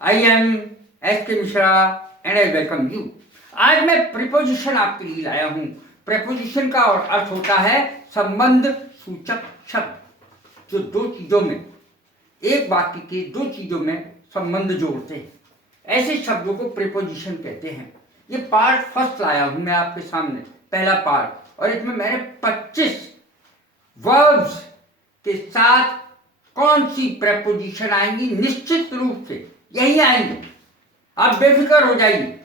I am S के Mishra and I welcome you. आज मैं प्रीपोजिशन आपके लिए लाया हूं। प्रीपोजिशन का और अर्थ होता है संबंध सूचक शब्द जो दो चीजों में, एक वाक्य के दो चीजों में संबंध जोड़ते हैं। ऐसे शब्दों को प्रीपोजिशन कहते हैं। ये पार्ट फर्स्ट लाया हूं मैं आपके सामने, पहला पार्ट, और इसमें मैंने 25 वर्ब्स के साथ कौन सी प्रेपोजिशन आएंगी, निश्चित रूप से यही आएंगे। आप बेफिक्र हो जाइए,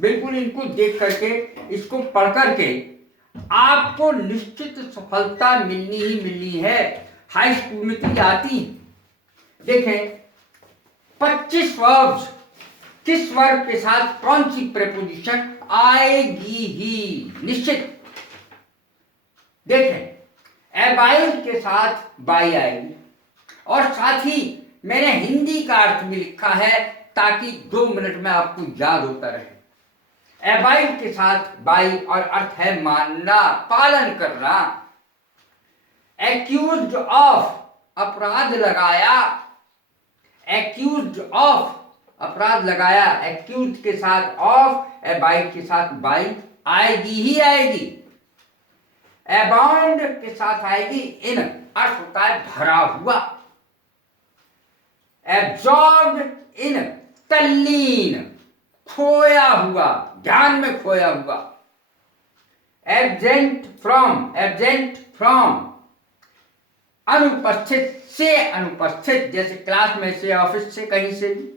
बिल्कुल इनको देख करके, इसको पढ़ करके आपको निश्चित सफलता मिलनी ही मिलनी है। हाई स्कूल में तो ये आती है। देखें 25 वर्ब्स, किस वर्ब के साथ कौन सी प्रेपोजिशन आएगी ही निश्चित। देखें अबाइड के साथ बाई आएगी, और साथ ही मैंने हिंदी का अर्थ भी लिखा है ताकि 2 मिनट में आपको याद होता रहे। अबाइड के साथ बाई और अर्थ है मानना, पालन करना। एक्यूज्ड ऑफ अपराध लगाया, एक्यूज्ड ऑफ अपराध लगाया, एक्यूज्ड के साथ ऑफ, अबाइड के साथ बाई आएगी ही आएगी। अबाउंड के साथ आएगी इन, अर्थ होता है भरा हुआ। एब्जॉर्ब्ड इन, तल्लीन, खोया हुआ, ध्यान में खोया हुआ। एब्सेंट फ्रॉम, एब्सेंट फ्रॉम, अनुपस्थित से, अनुपस्थित, जैसे क्लास में से, ऑफिस से, कहीं से भी।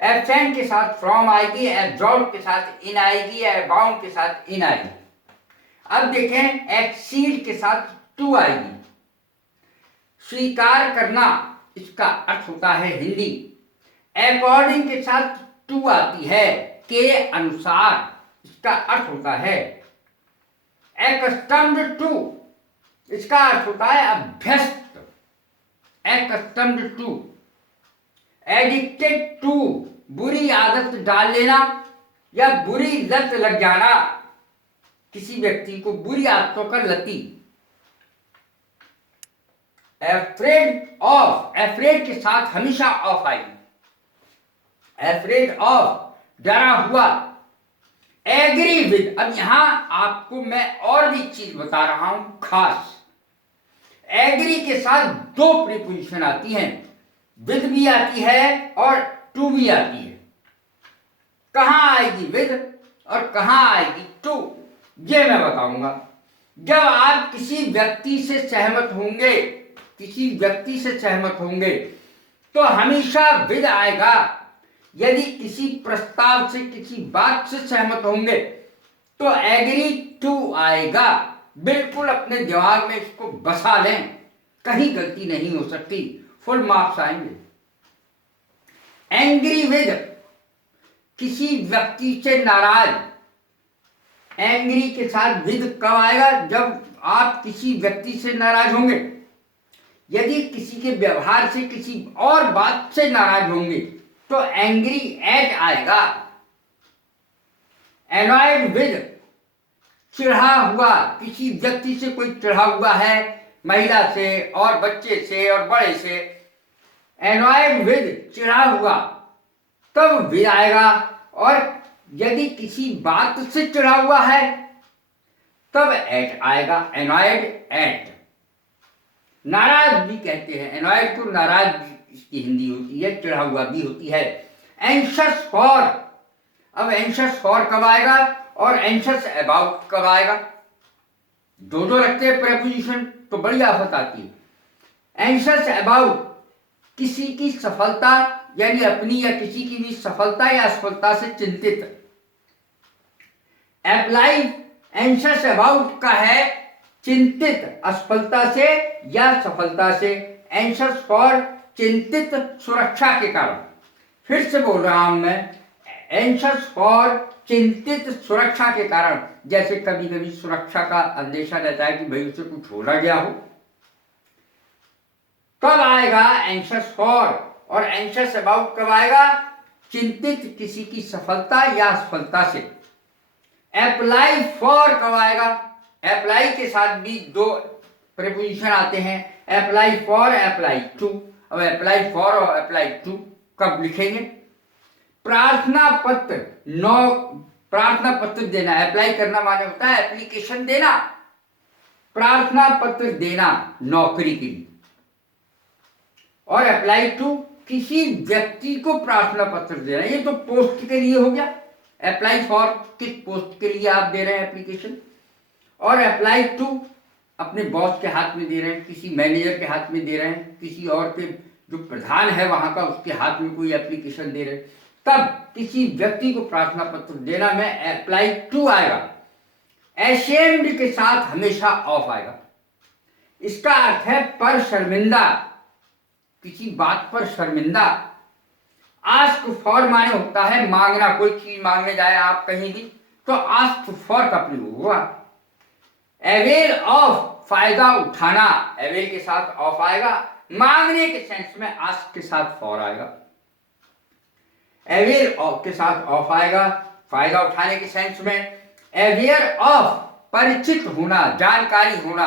एब्सेंट के साथ फ्रॉम आएगी, एब्जॉर्ब के साथ इन आएगी, अबाउंड के साथ इन आएगी। अब देखें एक्सीड के साथ टू आएगी। स्वीकार करना, इसका अर्थ होता है हिंदी। अकॉर्डिंग के साथ टू आती है, के अनुसार, इसका अर्थ होता है। एक्स्टम्ड टू, इसका अर्थ होता है अभ्यस्त। एक्स्टम्ड टू। एडिक्टेड टू, बुरी आदत डाल लेना या बुरी लत लग जाना, किसी व्यक्ति को बुरी आदतों का लती। एफ्रेड ऑफ, एफ्रेड के साथ हमेशा ऑफ आएगी। एफ्रेड ऑफ, डरा हुआ। एग्री विद, अब यहां आपको मैं और भी चीज बता रहा हूं खास। एग्री के साथ 2 प्रीपोजिशन आती हैं, विद भी आती है और टू भी आती है। कहां आएगी विद और कहां आएगी टू, ये मैं बताऊंगा। जब आप किसी व्यक्ति से सहमत होंगे, किसी व्यक्ति से सहमत होंगे तो हमेशा विद आएगा। यदि किसी प्रस्ताव से, किसी बात से सहमत होंगे तो एग्री टू आएगा। बिल्कुल अपने दिमाग में इसको बसा लें, कहीं गलती नहीं हो सकती, फुल मार्क्स आएंगे। एंग्री विद, किसी व्यक्ति से नाराज। एंग्री के साथ विद कब आएगा, जब आप किसी व्यक्ति से नाराज होंगे। यदि किसी के व्यवहार से, किसी और बात से नाराज होंगे तो एंग्री एट आएगा। एनॉयड विद, चिढ़ा हुआ, किसी व्यक्ति से कोई चिढ़ा हुआ है, महिला से और बच्चे से और बड़े से। एनॉयड विद, चिढ़ा हुआ, तब विद आएगा। और यदि किसी बात से चिढ़ा हुआ है तब एट आएगा, एनॉयड एट। नाराज भी कहते हैं, एनॉयड को नाराज इसकी हिंदी होती है, चिढ़ा हुआ भी होती है। एंशियस फॉर, अब एंशियस फॉर कब आएगा और एंशियस अबाउट कब आएगा, दो रखते हैं प्रेपोजिशन तो बड़ी आफत आती है। एंशियस अबाउट, किसी की सफलता, यानी अपनी या किसी की भी सफलता या असफलता से चिंतित। अप्लाई एंशियस अबाउट का है चिंतित असफलता से या सफलता से। एंशियस फॉर, चिंतित सुरक्षा के कारण। फिर से बोल रहा हूं मैं, एंशियस फॉर, चिंतित सुरक्षा के कारण। जैसे कभी कभी सुरक्षा का अंदेशा रहता है कि भाई उसे कुछ हो ना गया हो, कब आएगा एंशियस फॉर। और एंशियस अबाउट कब आएगा, चिंतित किसी की सफलता या असफलता से। अप्लाई फॉर कब आएगा, अप्लाई के साथ भी 2 प्रीपोजिशन आते हैं, अप्लाई फॉर, अप्लाई टू। अब अप्लाई फॉर और अप्लाई टू कब लिखेंगे? प्रार्थना पत्र प्रार्थना पत्र देना, अप्लाई करना माने होता है एप्लीकेशन देना, प्रार्थना पत्र देना नौकरी के लिए। और अप्लाई टू, किसी व्यक्ति को प्रार्थना पत्र देना, ये तो पोस्ट के लिए हो गया। अप्लाई फॉर, किस पोस्ट के लिए आप दे रहे हैं एप्लीकेशन। और अप्लाई टू, अपने बॉस के हाथ में दे रहे हैं, किसी मैनेजर के हाथ में दे रहे हैं, किसी और के जो प्रधान है वहां का उसके हाथ में कोई एप्लीकेशन दे रहे हैं, तब किसी व्यक्ति को प्रार्थना पत्र देना में अप्लाई टू आएगा। अशेम्ड के साथ हमेशा ऑफ आएगा। इसका अर्थ है पर शर्मिंदा, किसी बात पर शर्मिंदा। आस्क फॉर माने होता है मांगना, कोई चीज मांगने जाए आप कहीं भी तो आस्क फॉर का प्रयोग हुआ। अवेल ऑफ, फायदा उठाना, अवेल के साथ ऑफ आएगा। मांगने के सेंस में आस्क के साथ फॉर आएगा। अवेल ऑफ के साथ ऑफ आएगा फायदा उठाने के सेंस में। अवेयर ऑफ, परिचित होना, जानकारी होना,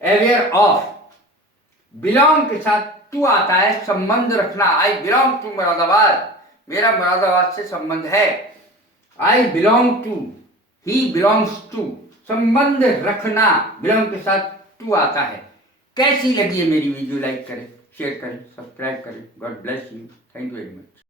अवेयर ऑफ। बिलोंग के साथ टू आता है, संबंध रखना। आई बिलोंग टू मुरादाबाद, मेरा मुरादाबाद से संबंध है। I belong to, he belongs to, संबंध रखना, बिलोंग के साथ टू आता है। कैसी लगी है मेरी वीडियो? लाइक करें, शेयर करें, सब्सक्राइब करें। God bless you, thank you very much.